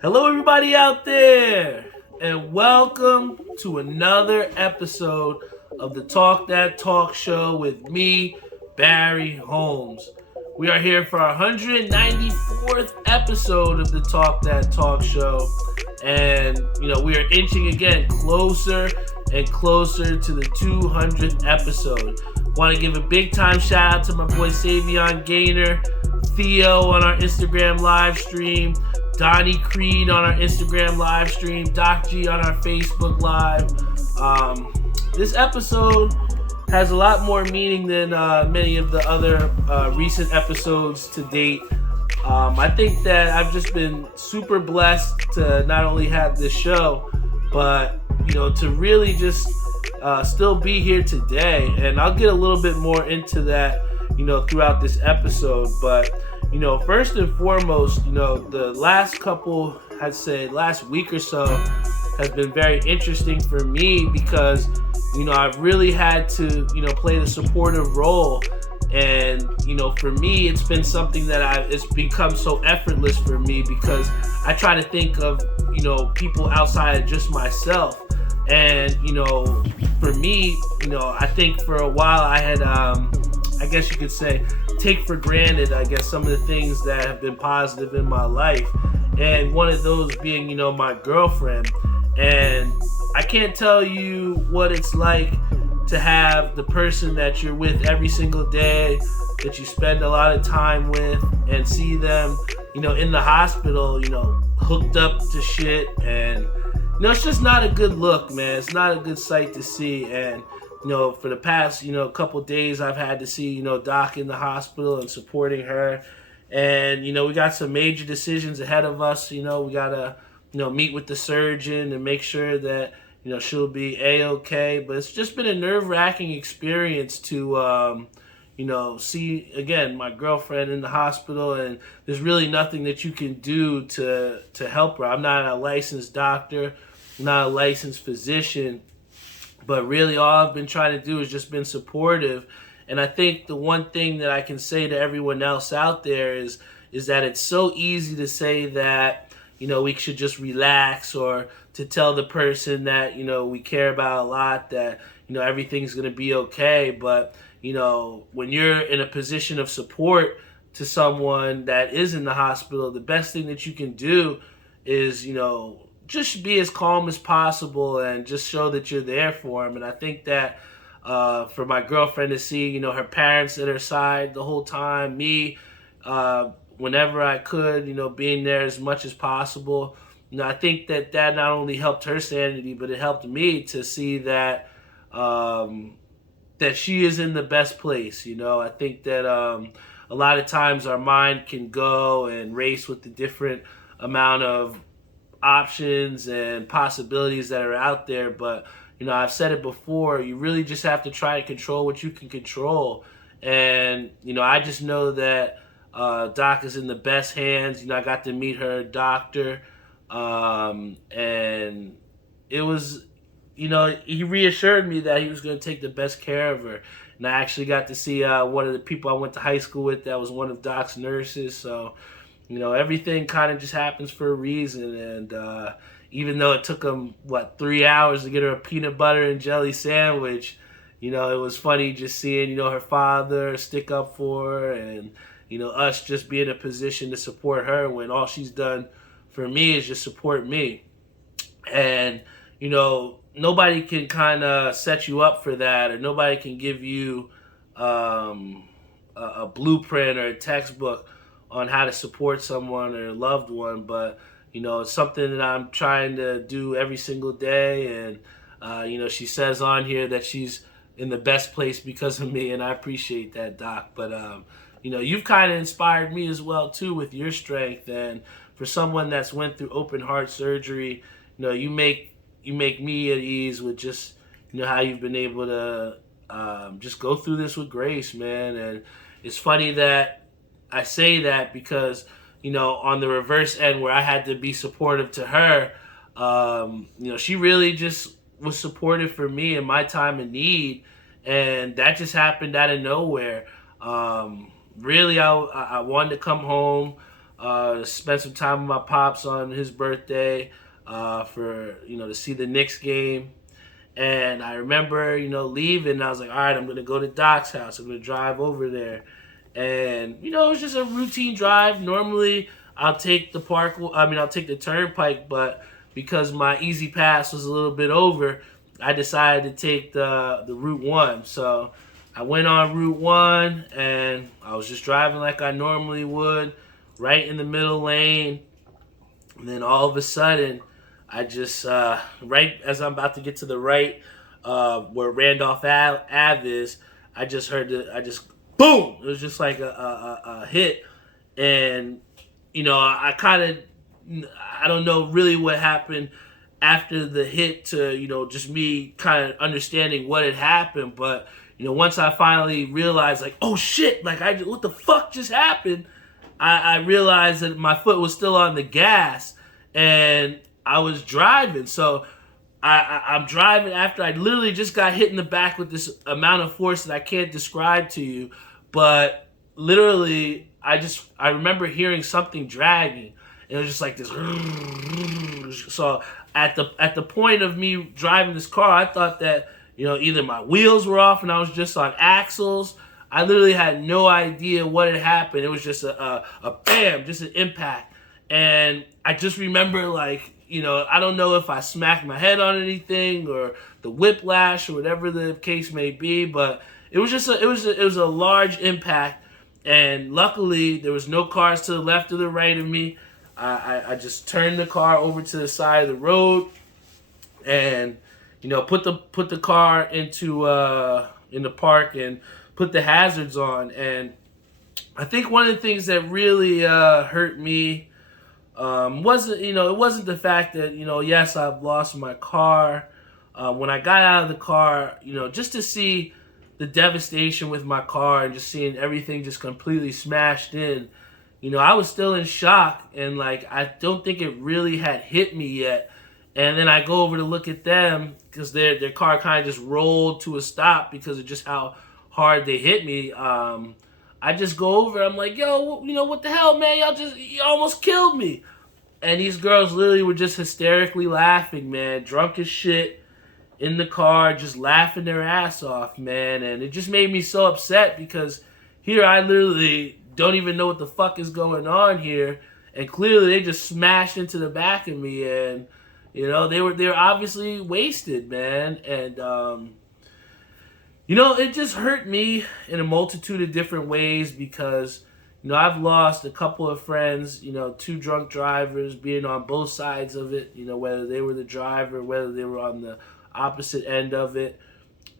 Hello, everybody out there, and welcome to another episode of the Talk That Talk Show with me, Barry Holmes. We are here for our 194th episode of the Talk That Talk Show, and we are inching again closer and closer to the 200th episode. Want to give a big time shout out to my boy Savion Gaynor, Theo on our Instagram live stream, Donnie Creed on our Instagram live stream, Doc G on our Facebook live. This episode has a lot more meaning than many of the other recent episodes to date. I think that I've just been super blessed to not only have this show, but to really just still be here today. And I'll get a little bit more into that, throughout this episode. But first and foremost, the last couple, I'd say last week or so, has been very interesting for me because, I've really had to, play the supportive role. And, for me, it's been something that it's become so effortless for me because I try to think of, people outside of just myself. And, for me, I think for a while I had, I guess you could say, take for granted, I guess, some of the things that have been positive in my life. And one of those being, my girlfriend. And I can't tell you what it's like to have the person that you're with every single day, that you spend a lot of time with, and see them, in the hospital, hooked up to shit. And, it's just not a good look, man. It's not a good sight to see. And, for the past, couple days, I've had to see, Doc in the hospital and supporting her. And, we got some major decisions ahead of us. We got to, meet with the surgeon and make sure that, she'll be A-okay. But it's just been a nerve-wracking experience to, see, again, my girlfriend in the hospital. And there's really nothing that you can do to help her. I'm not a licensed doctor, I'm not a licensed physician. But really all I've been trying to do is just been supportive. And I think the one thing that I can say to everyone else out there is that it's so easy to say that, we should just relax, or to tell the person that, we care about a lot, that, everything's going to be okay. But, when you're in a position of support to someone that is in the hospital, the best thing that you can do is, just be as calm as possible and just show that you're there for him. And I think that for my girlfriend to see, her parents at her side the whole time, me, whenever I could, being there as much as possible, I think that not only helped her sanity, but it helped me to see that that she is in the best place. I think that a lot of times our mind can go and race with the different amount of options and possibilities that are out there. But I've said it before, you really just have to try to control what you can control. And I just know that Doc is in the best hands. I got to meet her doctor, and it was, he reassured me that he was going to take the best care of her. And I actually got to see one of the people I went to high school with that was one of Doc's nurses. So everything kind of just happens for a reason. And even though it took him, 3 hours to get her a peanut butter and jelly sandwich, it was funny just seeing, her father stick up for her, and, us just be in a position to support her when all she's done for me is just support me. And, nobody can kind of set you up for that, or nobody can give you a blueprint or a textbook on how to support someone or a loved one. But it's something that I'm trying to do every single day. And she says on here that she's in the best place because of me, and I appreciate that, Doc. But you've kind of inspired me as well too with your strength. And for someone that's went through open heart surgery, you make me at ease with just how you've been able to just go through this with grace, man. And it's funny that I say that because, on the reverse end where I had to be supportive to her, she really just was supportive for me in my time of need. And that just happened out of nowhere. Really, I wanted to come home. spent some time with my pops on his birthday for to see the Knicks game. And I remember leaving. And I was like, all right, I'm gonna go to Doc's house. I'm gonna drive over there, and it was just a routine drive. Normally, I'll take the turnpike, but because my easy pass was a little bit over, I decided to take the Route One. So I went on Route One, and I was just driving like I normally would, right in the middle lane. And then all of a sudden, I just right as I'm about to get to the right, where Randolph Ave is, I just boom. It was just like a hit, and I kind of, I don't know really what happened after the hit to just me kind of understanding what had happened, but once I finally realized, like, oh shit, like what the fuck just happened, I realized that my foot was still on the gas and I was driving. So I'm driving after I literally just got hit in the back with this amount of force that I can't describe to you, but literally I remember hearing something dragging. It was just like this. So at the point of me driving this car, I thought that either my wheels were off and I was just on axles. I literally had no idea what had happened. It was just a bam, just an impact. And I just remember, like, I don't know if I smacked my head on anything or the whiplash or whatever the case may be, but it was just it was a large impact. And luckily, there was no cars to the left or the right of me. I just turned the car over to the side of the road, and put the car into in the park and put the hazards on. And I think one of the things that really hurt me wasn't it wasn't the fact that yes, I've lost my car. When I got out of the car, just to see the devastation with my car and just seeing everything just completely smashed in, I was still in shock, and like I don't think it really had hit me yet. And then I go over to look at them because their car kind of just rolled to a stop because of just how hard they hit me. I just go over. I'm like, yo, what the hell, man? You almost killed me. And these girls literally were just hysterically laughing, man, drunk as shit in the car, just laughing their ass off, man. And it just made me so upset because here I literally don't even know what the fuck is going on here, and clearly they just smashed into the back of me, and they were obviously wasted, man. And it just hurt me in a multitude of different ways because I've lost a couple of friends, two drunk drivers, being on both sides of it, whether they were the driver, whether they were on the opposite end of it.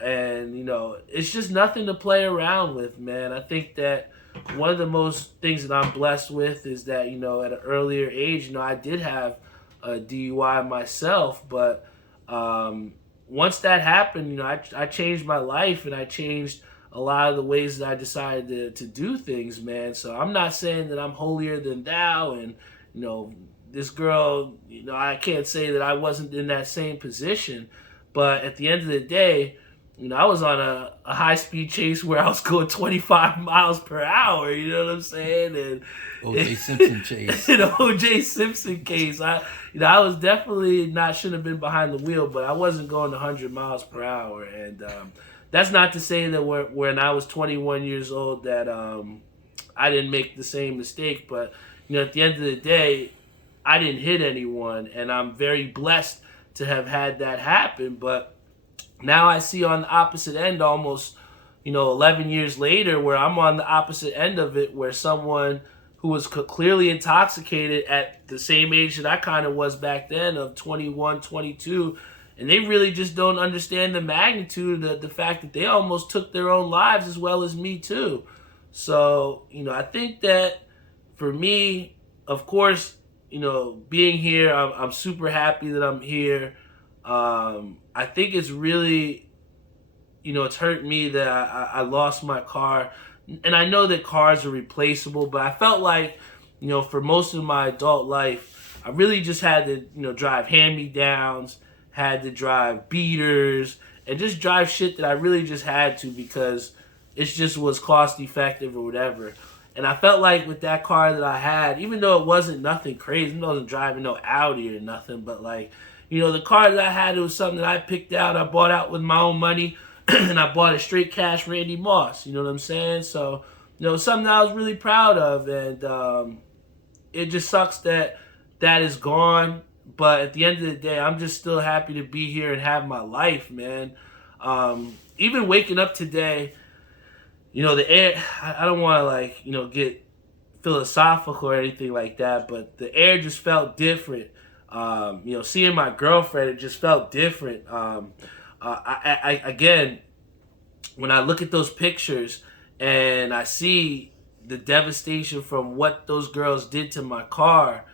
And it's just nothing to play around with, man. I think that one of the most things that I'm blessed with is that at an earlier age, I did have a DUI myself, but once that happened, I changed my life, and I changed a lot of the ways that I decided to do things, man. So I'm not saying that I'm holier than thou, and this girl, I can't say that I wasn't in that same position. But at the end of the day, I was on a high-speed chase where I was going 25 miles per hour, you know what I'm saying? And O.J. Simpson chase. In the O.J. Simpson case, I was definitely shouldn't have been behind the wheel, but I wasn't going 100 miles per hour. And that's not to say that when I was 21 years old that I didn't make the same mistake. But, at the end of the day, I didn't hit anyone, and I'm very blessed to have had that happen. But now I see on the opposite end almost, 11 years later, where I'm on the opposite end of it, where someone who was clearly intoxicated at the same age that I kind of was back then, of 21, 22, and they really just don't understand the magnitude of the fact that they almost took their own lives as well as me too. So, I think that for me, of course, being here, I'm super happy that I'm here. I think it's really, it's hurt me that I lost my car. And I know that cars are replaceable, but I felt like, for most of my adult life, I really just had to, drive hand-me-downs, had to drive beaters, and just drive shit that I really just had to because it just was cost effective or whatever. And I felt like with that car that I had, even though it wasn't nothing crazy, even though I wasn't driving no Audi or nothing, but like, the car that I had, it was something that I picked out. I bought out with my own money, and I bought a straight cash Randy Moss. You know what I'm saying? So, something that I was really proud of, and it just sucks that that is gone. But at the end of the day, I'm just still happy to be here and have my life, man. Even waking up today, the air, I don't want to get philosophical or anything like that, but the air just felt different. Seeing my girlfriend, it just felt different. Again, when I look at those pictures and I see the devastation from what those girls did to my car,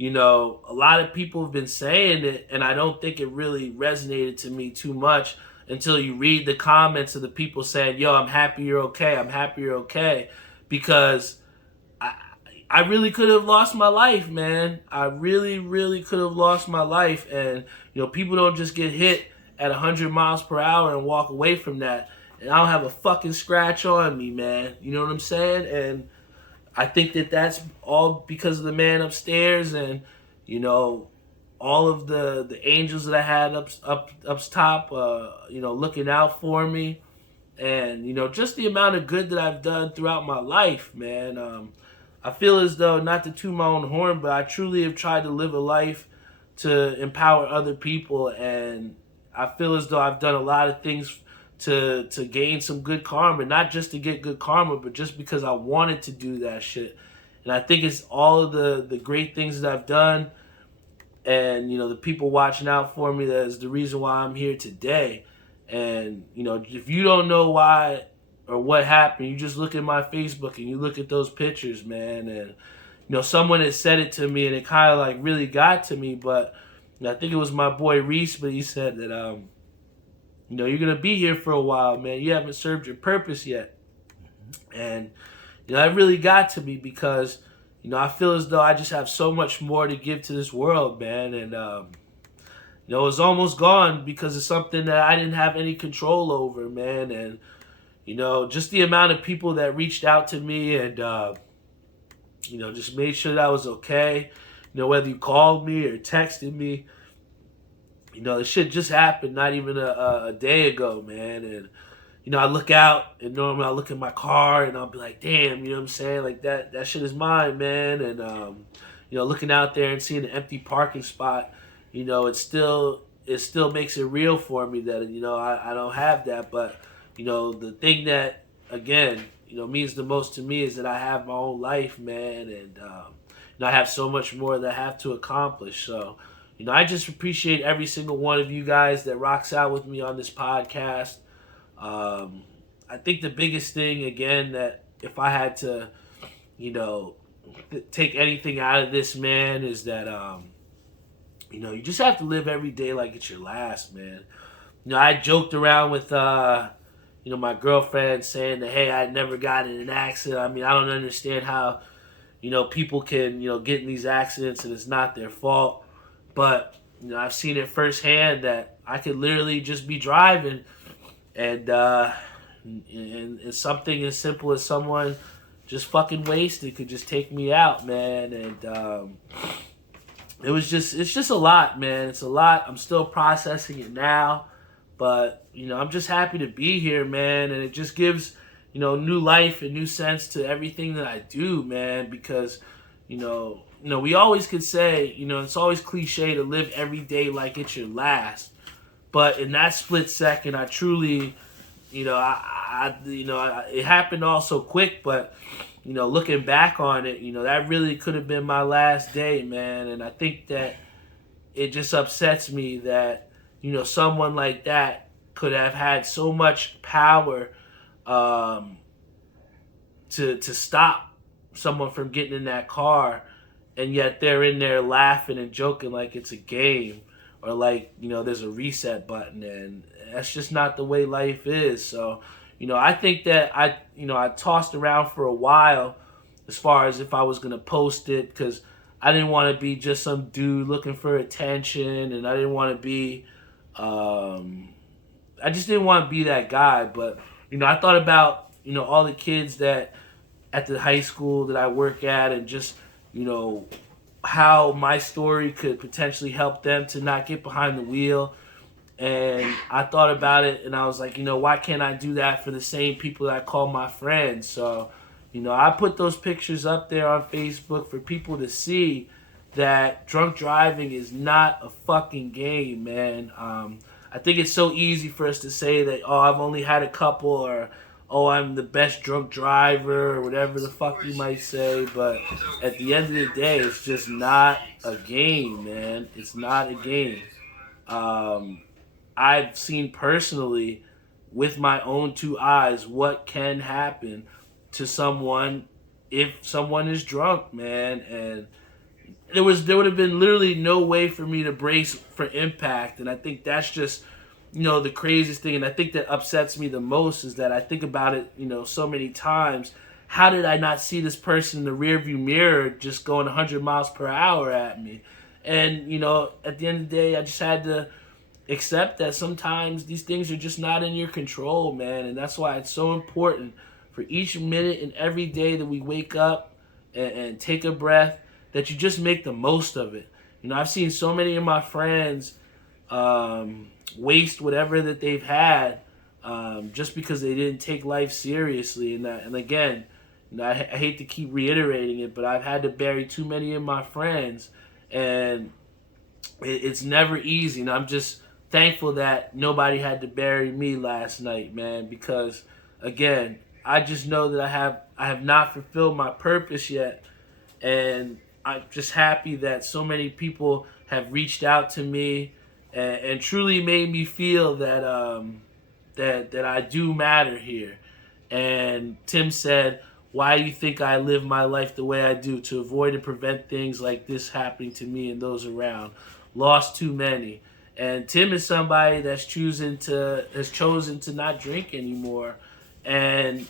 a lot of people have been saying it, and I don't think it really resonated to me too much until you read the comments of the people saying, yo, I'm happy you're okay. I'm happy you're okay. Because I really could have lost my life, man. I really, really could have lost my life. And, people don't just get hit at 100 miles per hour and walk away from that. And I don't have a fucking scratch on me, man. You know what I'm saying? And I think that that's all because of the man upstairs and, all of the angels that I had up top, looking out for me. And, just the amount of good that I've done throughout my life, man. I feel as though, not to toot my own horn, but I truly have tried to live a life to empower other people. And I feel as though I've done a lot of things to gain some good karma, not just to get good karma, but just because I wanted to do that shit. And I think it's all of the great things that I've done and, the people watching out for me that is the reason why I'm here today. And, if you don't know why or what happened, you just look at my Facebook and you look at those pictures, man. And, someone had said it to me and it kind of really got to me, but I think it was my boy Reese, but he said that, you're going to be here for a while, man. You haven't served your purpose yet. And, that really got to me because, I feel as though I just have so much more to give to this world, man. And, it was almost gone because of something that I didn't have any control over, man. And, just the amount of people that reached out to me and, just made sure that I was okay. Whether you called me or texted me. The shit just happened not even a day ago, man. And, I look out and normally I look at my car and I'll be like, damn, you know what I'm saying? Like that shit is mine, man. And, looking out there and seeing an empty parking spot, it still makes it real for me that, I don't have that. But, the thing that, again, means the most to me is that I have my own life, man. And, I have so much more that I have to accomplish. So, I just appreciate every single one of you guys that rocks out with me on this podcast. I think the biggest thing, again, that if I had to, take anything out of this, man, is that, you just have to live every day like it's your last, man. I joked around with, my girlfriend saying that, hey, I never got in an accident. I mean, I don't understand how, people can, get in these accidents and it's not their fault. But, I've seen it firsthand that I could literally just be driving and something as simple as someone just fucking wasted could just take me out, man. And it's just a lot, man. It's a lot. I'm still processing it now. But, I'm just happy to be here, man. And it just gives, new life and new sense to everything that I do, man. Because, we always could say, it's always cliche to live every day like it's your last. But in that split second, I truly, it happened all so quick. But, looking back on it, that really could have been my last day, man. And I think that it just upsets me that, someone like that could have had so much power to stop someone from getting in that car, and yet they're in there laughing and joking like it's a game or like, there's a reset button, and that's just not the way life is. So, I think that I tossed around for a while as far as if I was going to post it because I didn't want to be just some dude looking for attention, and I didn't want to be, I just didn't want to be that guy. But, I thought about, all the kids that, at the high school that I work at, and just, you know, how my story could potentially help them to not get behind the wheel. And I thought about it, and I was like, why can't I do that for the same people that I call my friends? So, I put those pictures up there on Facebook for people to see that drunk driving is not a fucking game, man. I think it's so easy for us to say that, oh, I've only had a couple, or, oh, I'm the best drunk driver, or whatever the fuck you might say. But at the end of the day, it's just not a game, man. It's not a game. I've seen personally with my own two eyes what can happen to someone if someone is drunk, man. And there would have been literally no way for me to brace for impact. And I think that's just, the craziest thing. And I think that upsets me the most is that I think about it, so many times. How did I not see this person in the rearview mirror just going 100 miles per hour at me? And, at the end of the day, I just had to accept that sometimes these things are just not in your control, man. And that's why it's so important for each minute and every day that we wake up and take a breath, that you just make the most of it. I've seen so many of my friends waste whatever that they've had just because they didn't take life seriously. And again, I hate to keep reiterating it, but I've had to bury too many of my friends, and it's never easy. And I'm just thankful that nobody had to bury me last night, man, because again, I just know that I have not fulfilled my purpose yet, and I'm just happy that so many people have reached out to me and truly made me feel that that I do matter here. And Tim said, "Why do you think I live my life the way I do? To avoid and prevent things like this happening to me and those around. Lost too many." And Tim is somebody has chosen to not drink anymore, and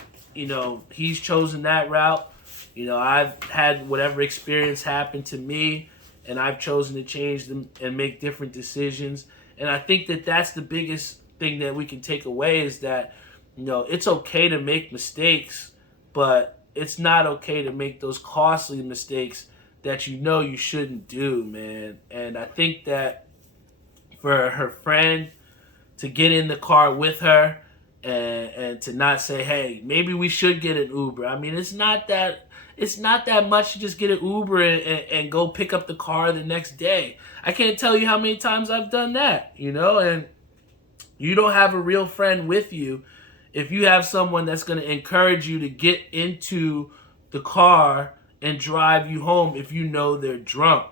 he's chosen that route. I've had whatever experience happen to me, and I've chosen to change them and make different decisions. And I think that that's the biggest thing that we can take away is that it's okay to make mistakes, but it's not okay to make those costly mistakes that you shouldn't do, man. And I think that for her friend to get in the car with her and to not say, hey, maybe we should get an Uber. I mean, it's not that much to just get an Uber and go pick up the car the next day. I can't tell you how many times I've done that, and you don't have a real friend with you if you have someone that's going to encourage you to get into the car and drive you home if you know they're drunk.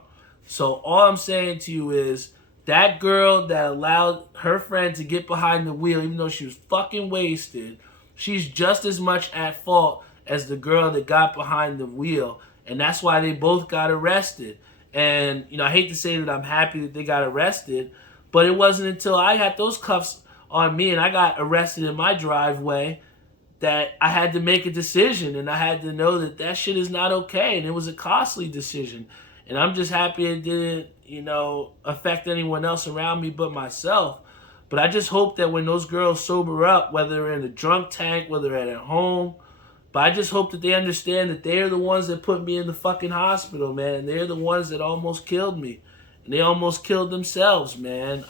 So all I'm saying to you is that girl that allowed her friend to get behind the wheel, even though she was fucking wasted, she's just as much at fault as the girl that got behind the wheel. And that's why they both got arrested. And, I hate to say that I'm happy that they got arrested, but it wasn't until I had those cuffs on me and I got arrested in my driveway that I had to make a decision, and I had to know that shit is not okay, and it was a costly decision. And I'm just happy it didn't, affect anyone else around me but myself. But I just hope that when those girls sober up, whether they're in a drunk tank, whether they're at home, but I just hope that they understand that they're the ones that put me in the fucking hospital, man. They're the ones that almost killed me. And they almost killed themselves, man.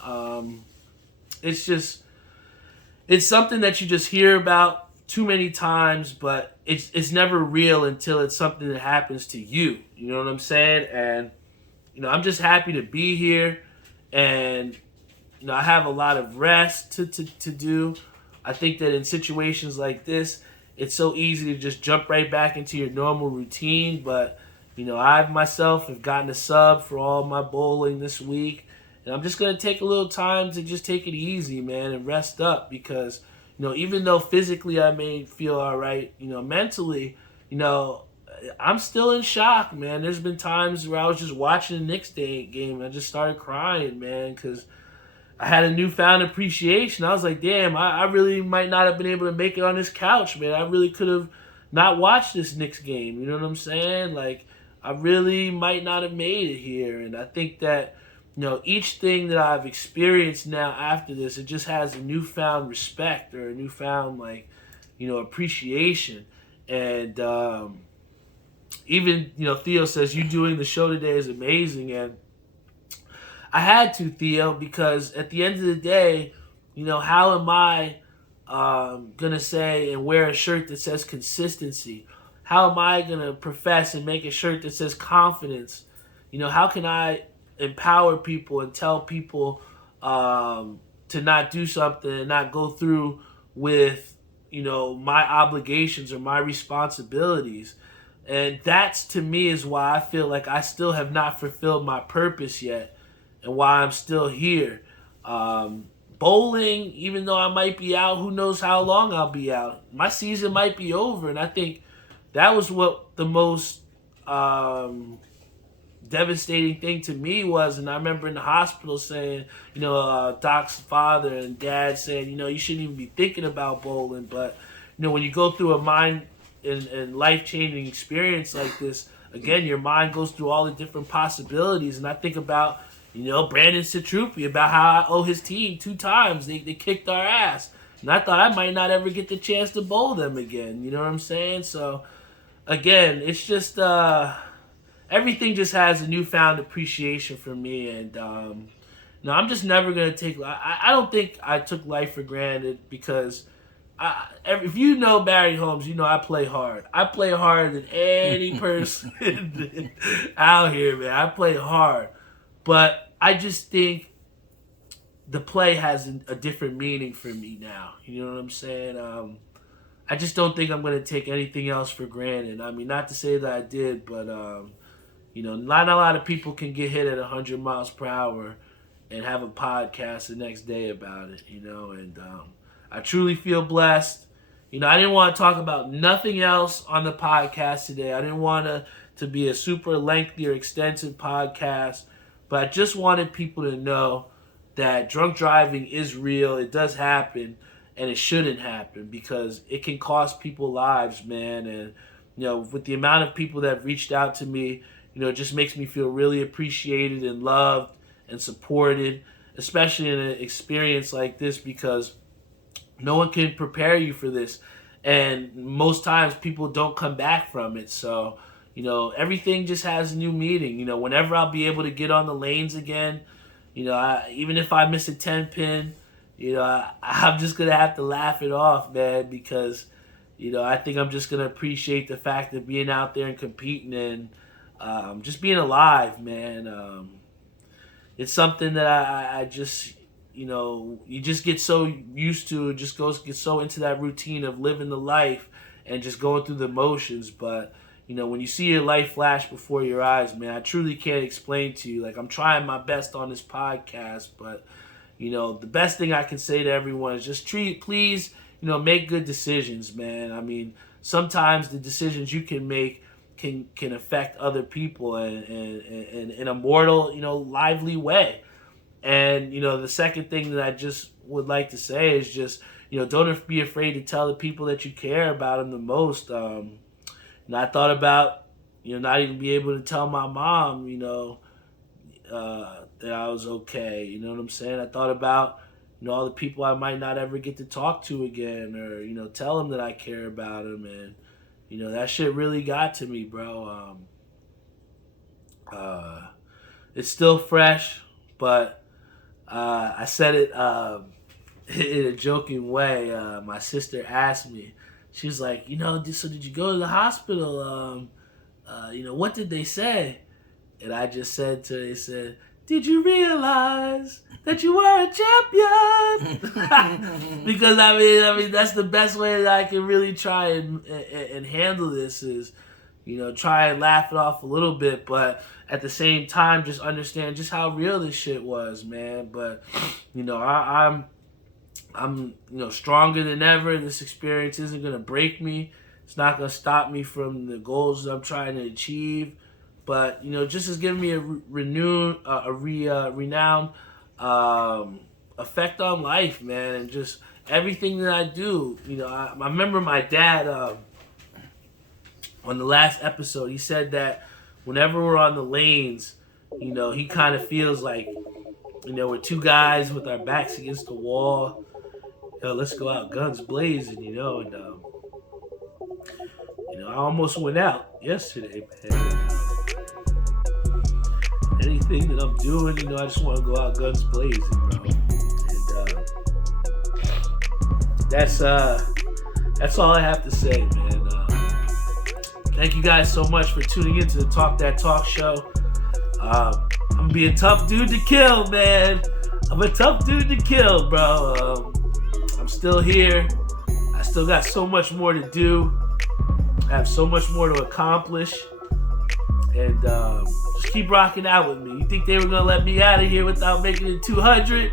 It's something that you just hear about too many times, but it's never real until it's something that happens to you. You know what I'm saying? And, I'm just happy to be here. And, I have a lot of rest to do. I think that in situations like this, it's so easy to just jump right back into your normal routine. But, I myself have gotten a sub for all my bowling this week. And I'm just going to take a little time to just take it easy, man, and rest up. Because, even though physically I may feel all right, mentally, I'm still in shock, man. There's been times where I was just watching the Knicks game and I just started crying, man, because I had a newfound appreciation. I was like, damn, I really might not have been able to make it on this couch, man. I really could have not watched this Knicks game. You know what I'm saying? Like, I really might not have made it here. And I think that, each thing that I've experienced now after this, it just has a newfound respect or a newfound, appreciation. And even, Theo says you doing the show today is amazing. And I had to, Theo, because at the end of the day, how am I going to say and wear a shirt that says consistency? How am I going to profess and make a shirt that says confidence? How can I empower people and tell people to not do something and not go through with, my obligations or my responsibilities? And that's, to me, is why I feel like I still have not fulfilled my purpose yet and why I'm still here. Bowling, even though I might be out, who knows how long I'll be out. My season might be over, and I think that was what the most devastating thing to me was. And I remember in the hospital saying, Doc's father and dad saying, you shouldn't even be thinking about bowling. But, when you go through a mind and life-changing experience like this, again, your mind goes through all the different possibilities. And I think about, Brandon Citruppi, about how I owe his team 2 times. They kicked our ass. And I thought I might not ever get the chance to bowl them again. You know what I'm saying? So, again, it's just everything just has a newfound appreciation for me. And, I'm just never going to take... I don't think I took life for granted because... if you know Barry Holmes, I play hard. I play harder than any person out here, man. I play hard. But I just think the play has a different meaning for me now. You know what I'm saying? I just don't think I'm going to take anything else for granted. I mean, not to say that I did, but, not a lot of people can get hit at 100 miles per hour and have a podcast the next day about it, and... I truly feel blessed. I didn't want to talk about nothing else on the podcast today. I didn't want to be a super lengthy or extensive podcast, but I just wanted people to know that drunk driving is real. It does happen, and it shouldn't happen because it can cost people lives, man. And, with the amount of people that have reached out to me, it just makes me feel really appreciated and loved and supported, especially in an experience like this because no one can prepare you for this. And most times people don't come back from it. So, everything just has a new meaning. Whenever I'll be able to get on the lanes again, even if I miss a 10 pin, I'm just going to have to laugh it off, man, because, I think I'm just going to appreciate the fact of being out there and competing and just being alive, man. It's something that I just... you just get so used to it, get so into that routine of living the life and just going through the motions. But, when you see your life flash before your eyes, man, I truly can't explain to you. Like, I'm trying my best on this podcast, but, the best thing I can say to everyone is just please, make good decisions, man. I mean, sometimes the decisions you can make can affect other people and in a mortal, lively way. And, the second thing that I just would like to say is just, don't be afraid to tell the people that you care about them the most. I thought about, not even be able to tell my mom, that I was okay. You know what I'm saying? I thought about, all the people I might not ever get to talk to again or, tell them that I care about them. And, that shit really got to me, bro. It's still fresh, but... I said it in a joking way. My sister asked me, she was like, so did you go to the hospital? What did they say? And I just said to her, they said, did you realize that you were a champion? Because I mean, that's the best way that I can really try and handle this is, try and laugh it off a little bit, but at the same time, just understand just how real this shit was, man. But, I'm stronger than ever. This experience isn't going to break me. It's not going to stop me from the goals that I'm trying to achieve. But, just has given me a renowned effect on life, man. And just everything that I do. I remember my dad, on the last episode, he said that whenever we're on the lanes, he kind of feels like, we're 2 guys with our backs against the wall. Let's go out guns blazing, and I almost went out yesterday, man. Anything that I'm doing, I just want to go out guns blazing, bro. And that's all I have to say, man. Thank you guys so much for tuning into the Talk That Talk show. I'm gonna be a tough dude to kill, man. I'm a tough dude to kill, bro. I'm still here. I still got so much more to do. I have so much more to accomplish. And just keep rocking out with me. You think they were gonna let me out of here without making it 200?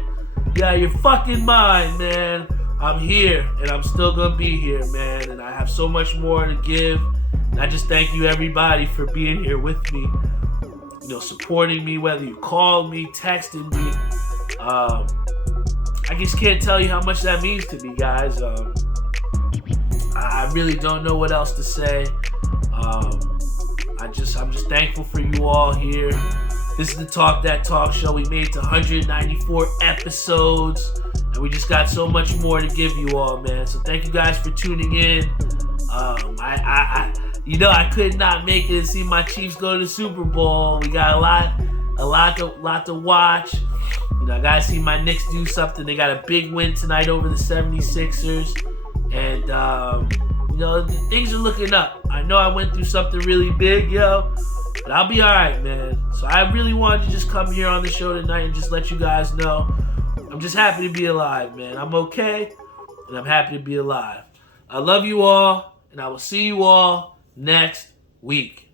Yeah, you're fucking mind, man. I'm here, and I'm still gonna be here, man. And I have so much more to give. And I just thank you, everybody, for being here with me. Supporting me, whether you called me, texted me. I just can't tell you how much that means to me, guys. I really don't know what else to say. I'm just thankful for you all here. This is the Talk That Talk show. We made it to 194 episodes, and we just got so much more to give you all, man. So thank you guys for tuning in. I could not make it and see my Chiefs go to the Super Bowl. We got a lot to watch. I gotta see my Knicks do something. They got a big win tonight over the 76ers, and things are looking up. I know I went through something really big, but I'll be all right, man. So I really wanted to just come here on the show tonight and just let you guys know I'm just happy to be alive, man. I'm okay, and I'm happy to be alive. I love you all, and I will see you all next week.